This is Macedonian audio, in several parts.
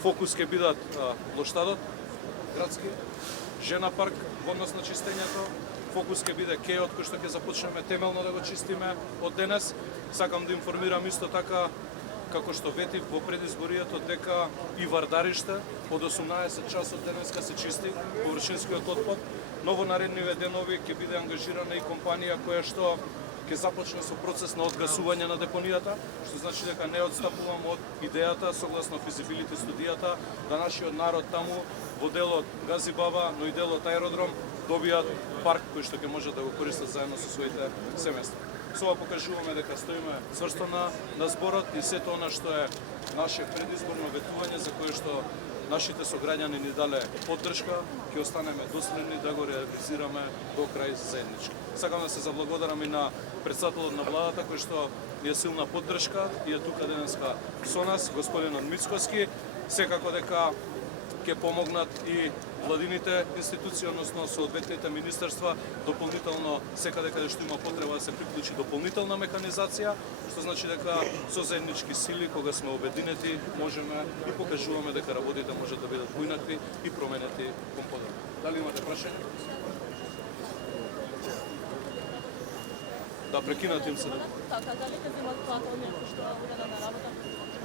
Фокус ќе бидат плоштадот градски, жена парк во однос на чистењето. Фокус ќе биде кејот кој што ќе започнеме темелно да го чистиме од денес. Сакам да информирам исто така, како што ветив во предизборието, дека и Вардариште од 18 часот денеска се чисти површинскиот отпад. Но во наредниве денови ќе биде ангажирана и компанија која што ќе започне со процес на одгасување на депонијата, што значи дека не одстапувам од идејата, согласно физибилити студијата, да нашиот народ таму во делот Газибаба, но и делот аеродром добијат парк кој што ќе може да го користат заедно со своите семејства. Со ова покажуваме дека стоиме цврсто на зборот и сето она што е наше предизборно ветување за кое што нашите сограѓани ни дале поддршка, ќе останеме доследни да го реализираме до крај заеднички. Сакам да се заблагодарам и на претседателот на владата кој што ни е силна поддршка и е тука денеска со нас, господинот Мицкоски. Секако дека ќе помогнат и владините институции, односно соодветните министерства, дополнително секаде каде што има потреба да се приклучи дополнителна механизација, што значи дека со заеднички сили, кога сме обединети, можеме и покажуваме дека работите можат да бидат поинакви и променети кон подобро. Дали имате прашање? Да, прекинат им се. Така, дали ќе земат плата од некој што уреда на работа?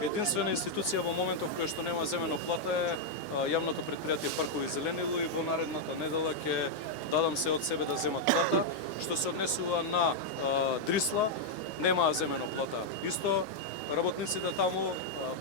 Единствена институција во моментов која што нема земено плата е јавното предпријатие Паркови зеленило и во наредната недела ќе дадам се од себе да земат плата. Што се однесува на Дрисла, нема земено плата. Исто работниците таму,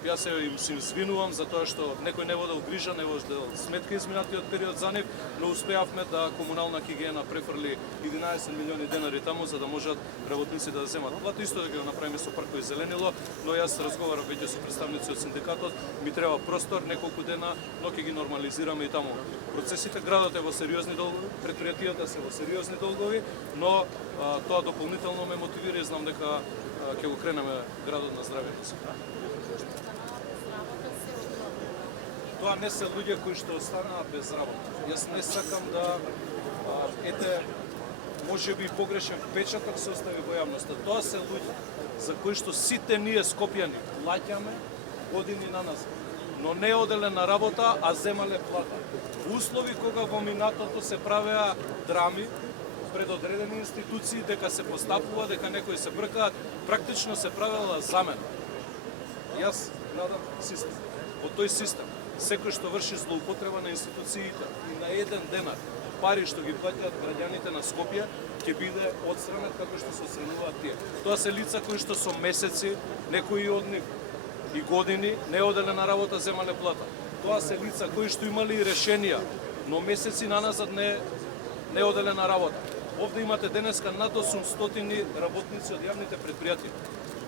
јас се им се извинувам за тоа што некој не водел грижа, не водел сметка изминатиот период за нив, но успеавме да комунална хигиена префрли 11 милиони денари таму за да можат работниците да земат плата. Исто да го направиме со Паркови зеленило, но јас разговарав веќе со представници од синдикатот, ми треба простор, неколку дена, но ќе ги нормализираме и таму процесите. Градот е во сериозни долгови, предпријатијата се во сериозни долгови, но тоа дополнително ме мотивира и знам дека ќе го кренеме градот на здравјето. Тоа не се луѓе кои што останаа без работа. Јас не сакам да можеби погрешен впечаток се остави во јавноста. Тоа се луѓе за кои што сите ние скопјани плаќаме години на нас, но не оделе на работа, а земале плата. Услови кога во минатото се правеа драми пред одредени институции, дека се постапува, дека некои се бркаат, практично се правела замена. Јас градам систем. Во тој систем, секој што врши злоупотреба на институциите и на еден денар пари што ги плаќаат граѓаните на Скопје, ќе биде одстранет како што се одстрануваат тие. Тоа се лица кои што со месеци, некои од нив и години не оделе на работа, земале плата. Тоа се лица кои што имали решенија, но месеци наназад не оделе на работа. Овде имате денеска над 800 работници од јавните предпријатија,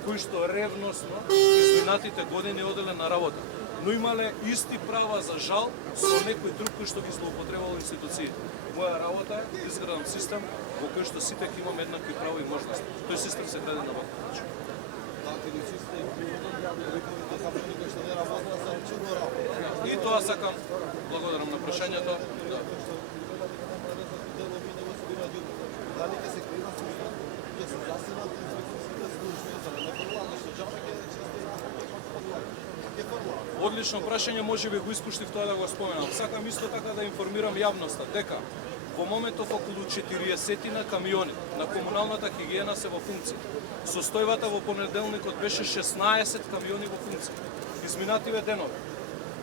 кои што ревносно изминатите години оделе на работа, но имале исти права за жал со некој друг кој што ги злоупотребувал институциите. Моја работа е да изградам систем во кој што сите ќе имаме еднакви права и можности. Тој систем се гради на ваков начин. И тоа сакам, благодарам на прашањето. Да. Дали ќе се кренат, ќе се засилат инспекцијските служби за неформални што џабе ќе Одлично прашање, можеби го испуштив тоа да го споменам. Сакам исто така да информирам јавноста дека во моментов околу 40 камиони на комуналната хигиена се во функција. Состојбата во понеделникот беше 16 камиони во функција. Изминативе денови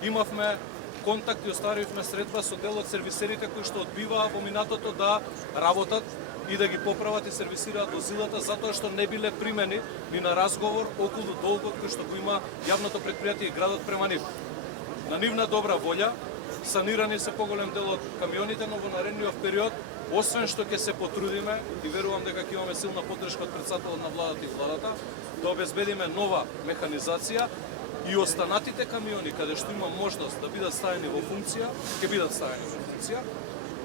имавме контакт и оставивме средба со дел од сервисерите кои што одбиваа во минатото да работат и да ги поправат и сервисираат возилата затоа што не биле примени ни на разговор околу долгот кој што го има јавното предпријатие и градот према нив. На нивна добра волја санирани се поголем дел од камионите, но во наредниот период, освен што ќе се потрудиме и верувам дека ќе имаме силна поддршка од претседателот на владата и владата, да обезбедиме нова механизација и останатите камиони каде што има можност да бидат ставени во функција, ќе бидат ставени во функција,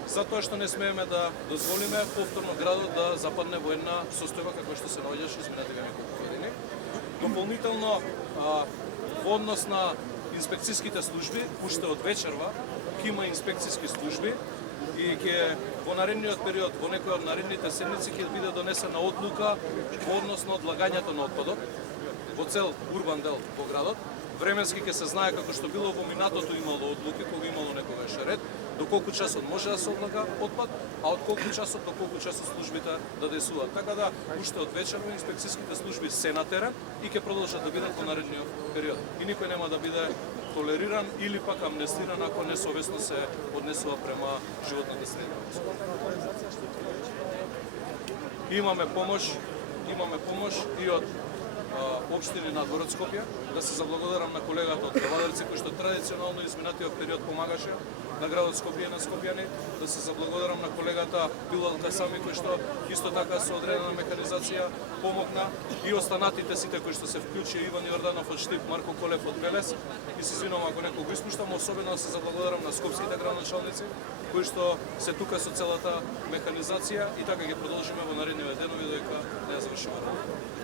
затоа што не смееме да дозволиме повторно градот да западне во една состојба како што се наоѓаше изминативе неколку години. Дополнително во однос на инспекцијските служби, уште од вечерва ќе има инспекцијски служби и ќе во наредниот период, во некој од наредните седмици ќе биде донесена одлука во однос на одлагањето на отпадот во цел урбан дел во градот, временски ќе се знае како што било во минатото имало одлуки кога имало некогаш ред, до колку часот може да се одлага отпад, а од колку часот до колку часот службите да действуваат. Така да уште од вечерва инспекцијските служби се на терен и ќе продолжат да бидат во наредниот период. И никој нема да биде толериран или пак амнестиран ако несовесно се однесува према животната средина. Имаме помош и од општини надвор од Скопје. Да се заблагодарам на колегата од Кавадарци кој што традиционално изминатиот период помагаше на градот Скопје и на скопјани. Да се заблагодарам на колегата Билал Касами кој што исто така со одредена механизација помогна и останатите сите кои што се вклучи Иван Јорданов од Штип, Марко Колев од Белес. И се извинувам ако некој го испуштам, особено да се заблагодарам на скопските градоначалници кои што се тука со целата механизација и така ќе продолжиме во наредните денови додека не ја завршиме.